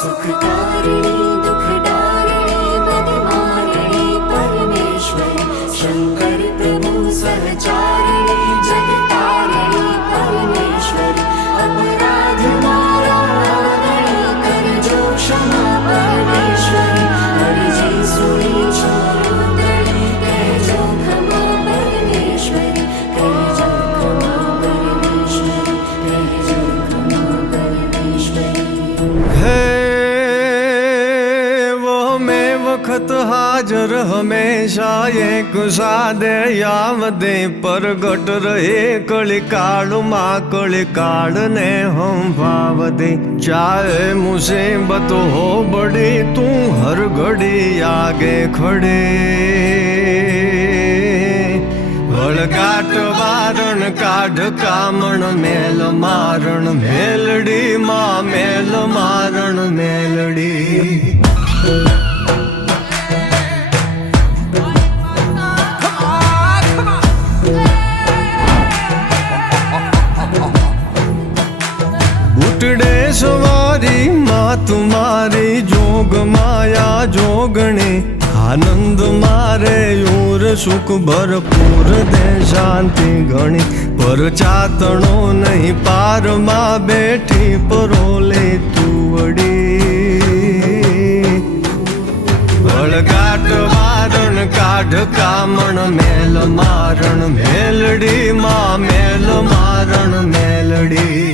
so could એક સાદે યાવદે પરગટ રહે કળી કાળમાં કળી કાળને હંભાવ દે ચાહે મુસીબત હો બડી, તું હર ઘડી આગે ખડે. વળગાટ વારણ કાઢ, કામણ મેલ મારણ મેલડી. તુમારી જોગ માયા જોગણે આનંદ મારે યોર સુખ ભરપૂર દે શાંતિ ઘણી પર ચાતણો નહીં પારમાં બેઠી પરોલે તુવડી વળગાટ વારણ કાઢ કામણ મેલ મારણ મેલડી માં મેલ મારણ મેલડી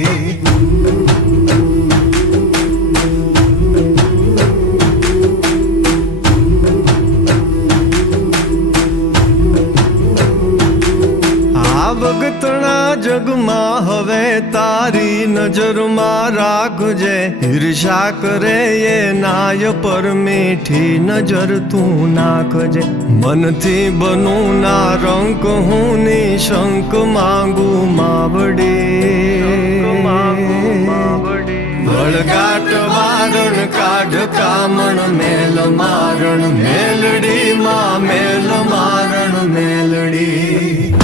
જગમાં હવે તારી નજરમાં રાખજે. ઈર્ષા કરે એ નાય પર મીઠી નજર તું નાખજે. મનથી બનું ના રંક હું નિશંક માંગુ માવડી. વળગાટ વારણ કાઢ કામણ મેલ મારણ. મેલડી માં મેલ મારણ મેલડી.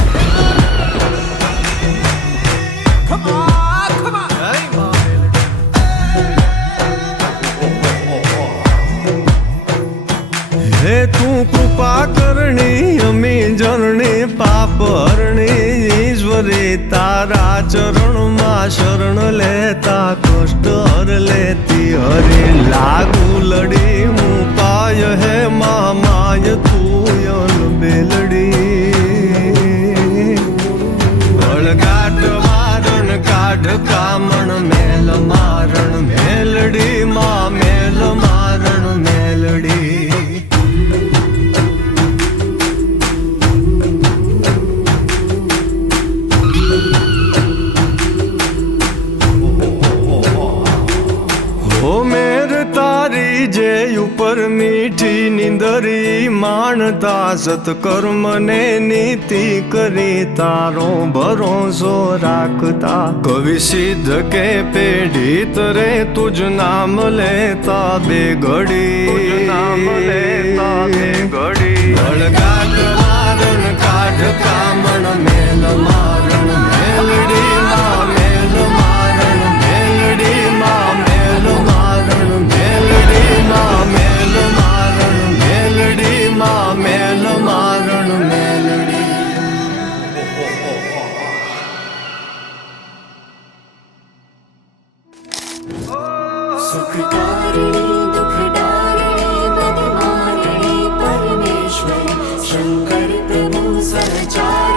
હે તું કૃપા કરણી અમી જરણી પાપ હરણી ઈશ્વરી તારા ચરણમાં શરણ લેતા કષ્ટ હર લેતી હરે લાગુ લડી હું પાય હે મા માય તું યલ બેલડી વળગાટ વારણ કાઢ કામણ જે ઉપર મીઠી નિંદરી માણતા સત્કર્મને નીતિ કરી તારો ભરોસો રાખતા. કવિ સિદ્ધ કે પેઢી તરે તુજ નામ લેતા બે ઘડી सुखारी शङ्करि प्रभु स्वरचार।